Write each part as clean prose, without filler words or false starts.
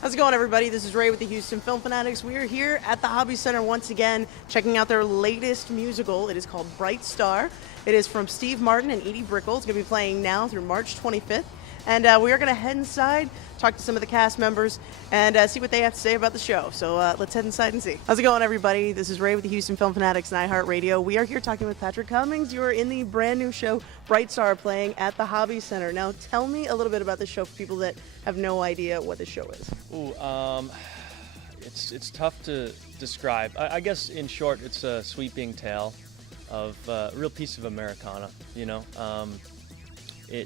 How's it going, everybody? This is Ray with the Houston Film Fanatics. We are here at the Hobby Center once again, checking out their latest musical. It is called Bright Star. It is from Steve Martin and Edie Brickell. It's going to be playing now through March 25th. And we are going to head inside, talk to some of the cast members, and see what they have to say about the show. So let's head inside and see. How's it going, everybody? This is Ray with the Houston Film Fanatics and iHeartRadio. We are here talking with Patrick Cummings. You are in the brand new show, Bright Star, playing at the Hobby Center. Now, tell me a little bit about the show for people that have no idea what the show is. Ooh, it's tough to describe. I guess in short, it's a sweeping tale of a real piece of Americana. You know,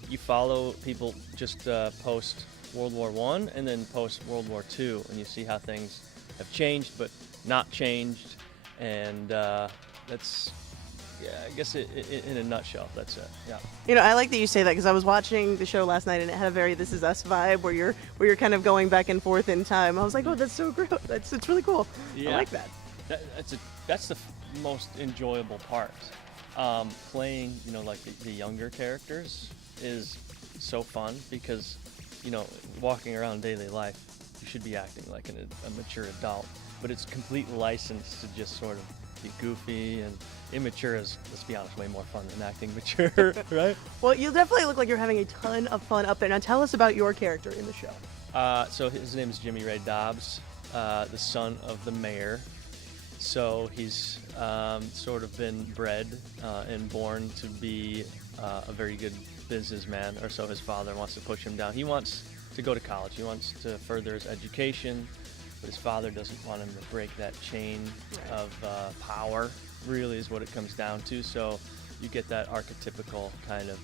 you follow people just post World War I and then post World War II, and you see how things have changed, but not changed, and that's. Yeah, I guess in a nutshell, that's it. Yeah. You know, I like that you say that because I was watching the show last night and it had a very "This Is Us" vibe where you're kind of going back and forth in time. I was like, oh, that's so great. It's really cool. Yeah. I like that. That's the most enjoyable part. Playing, you know, like the younger characters is so fun because, you know, walking around daily life, you should be acting like a mature adult, but it's complete license to just sort of be goofy, and immature is, let's be honest, way more fun than acting mature, right? Well, you definitely look like you're having a ton of fun up there. Now tell us about your character in the show. So his name is Jimmy Ray Dobbs, the son of the mayor. So he's sort of been bred and born to be a very good businessman, or so his father wants to push him down. He wants to go to college. He wants to further his education, but his father doesn't want him to break that chain of power, really is what it comes down to. So you get that archetypical kind of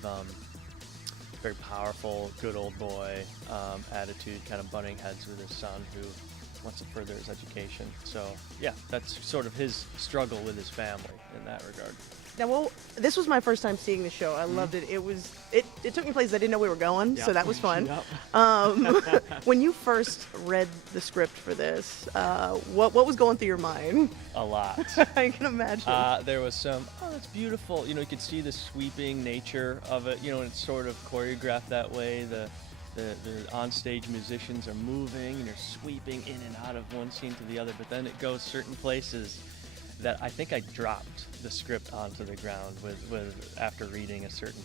very powerful, good old boy attitude, kind of butting heads with his son who wants to further his education. So yeah, that's sort of his struggle with his family in that regard. Now, well, this was my first time seeing the show. I loved it. It took me places I didn't know we were going, so that was fun. When you first read the script for this, what was going through your mind? A lot. I can imagine. There was some, that's beautiful. You know, you could see the sweeping nature of it. You know, it's sort of choreographed that way. The onstage musicians are moving and they're sweeping in and out of one scene to the other, but then it goes certain places that I think I dropped the script onto the ground with after reading a certain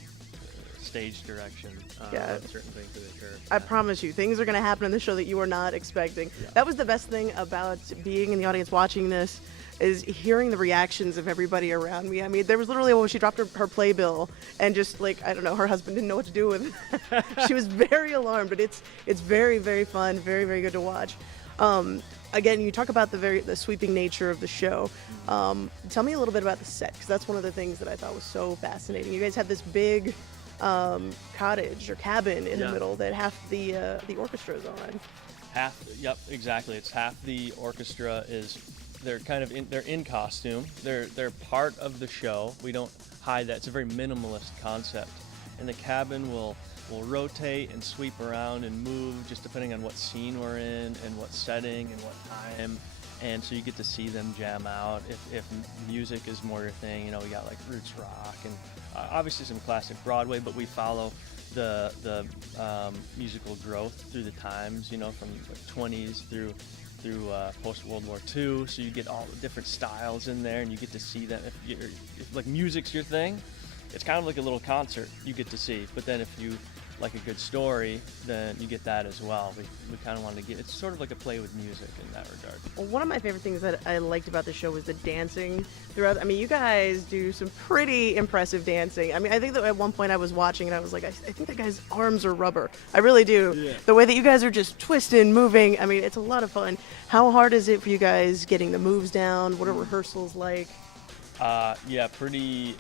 stage direction. Certain things that occur. I promise you, things are going to happen in the show that you are not expecting. Yeah. That was the best thing about being in the audience watching this, is hearing the reactions of everybody around me. I mean, there was literally when she dropped her playbill and just like, I don't know, her husband didn't know what to do with it. She was very alarmed, but it's very, very fun, very, very good to watch. Again, you talk about the sweeping nature of the show. Tell me a little bit about the set, because that's one of the things that I thought was so fascinating. You guys have this big cottage or cabin in the middle that half the orchestra is on. Yep, exactly. It's half the orchestra is. They're kind of they're in costume. They're part of the show. We don't hide that. It's a very minimalist concept, and the cabin will rotate and sweep around and move just depending on what scene we're in and what setting and what time, and so you get to see them jam out. If music is more your thing, you know, we got like roots rock and obviously some classic Broadway, but we follow the musical growth through the times, you know, from the 20s through post-World War II, so you get all the different styles in there, and you get to see them. If like music's your thing, it's kind of like a little concert you get to see, but then if you like a good story, then you get that as well. We kind of wanted to it's sort of like a play with music in that regard. Well, one of my favorite things that I liked about the show was the dancing throughout. I mean, you guys do some pretty impressive dancing. I mean, I think that at one point I was watching and I was like, I think that guy's arms are rubber. I really do. Yeah. The way that you guys are just twisting, moving, I mean, it's a lot of fun. How hard is it for you guys getting the moves down? What are rehearsals like? Yeah, pretty.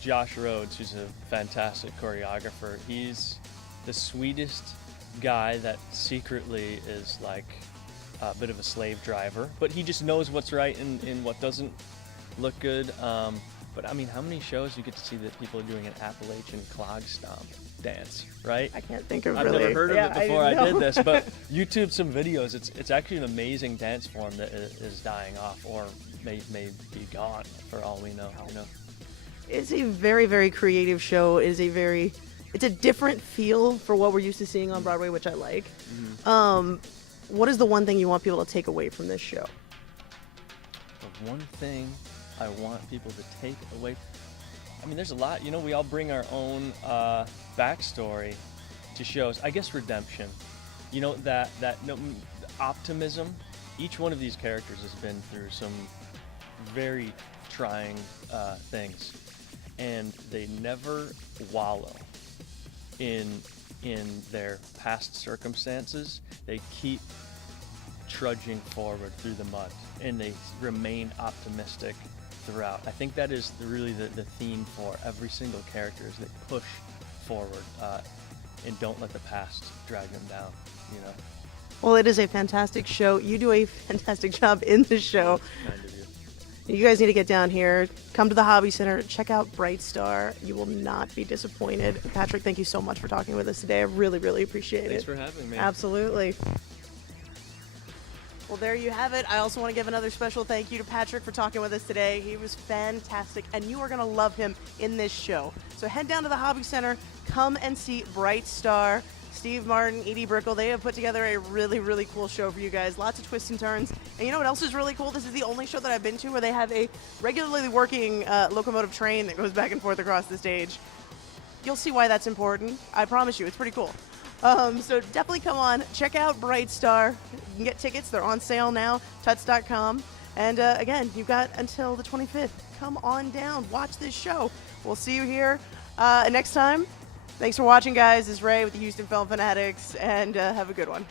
Josh Rhodes, who's a fantastic choreographer, he's the sweetest guy that secretly is like a bit of a slave driver, but he just knows what's right and what doesn't look good. But I mean, how many shows you get to see that people are doing an Appalachian clog stomp dance, right? I can't think of I've really. never heard of it before I did this, but YouTube some videos. It's actually an amazing dance form that is dying off or may be gone for all we know. You know. It's a very, very creative show. It's a different feel for what we're used to seeing on Broadway, which I like. Mm-hmm. what is the one thing you want people to take away from this show? The one thing I want people to take away, I mean, there's a lot. You know, we all bring our own backstory to shows. I guess redemption. You know, that optimism. Each one of these characters has been through some very trying things, and they never wallow in their past circumstances. They keep trudging forward through the mud, and they remain optimistic throughout. I think that is really the theme for every single character, is they push forward and don't let the past drag them down, you know. Well, it is a fantastic show. You do a fantastic job in the show. Kind of you. You guys need to get down here, come to the Hobby Center, check out Bright Star. You will not be disappointed. Patrick, thank you so much for talking with us today. I really, really appreciate it. Thanks for having me. Absolutely. Well, there you have it. I also want to give another special thank you to Patrick for talking with us today. He was fantastic, and you are going to love him in this show. So head down to the Hobby Center, come and see Bright Star. Steve Martin, Edie Brickle, they have put together a really, really cool show for you guys. Lots of twists and turns. And you know what else is really cool? This is the only show that I've been to where they have a regularly working locomotive train that goes back and forth across the stage. You'll see why that's important. I promise you, it's pretty cool. So definitely come on, check out Bright Star. You can get tickets. They're on sale now, tuts.com. And again, you've got until the 25th. Come on down, watch this show. We'll see you here next time. Thanks for watching, guys. This is Ray with the Houston Film Fanatics, and have a good one.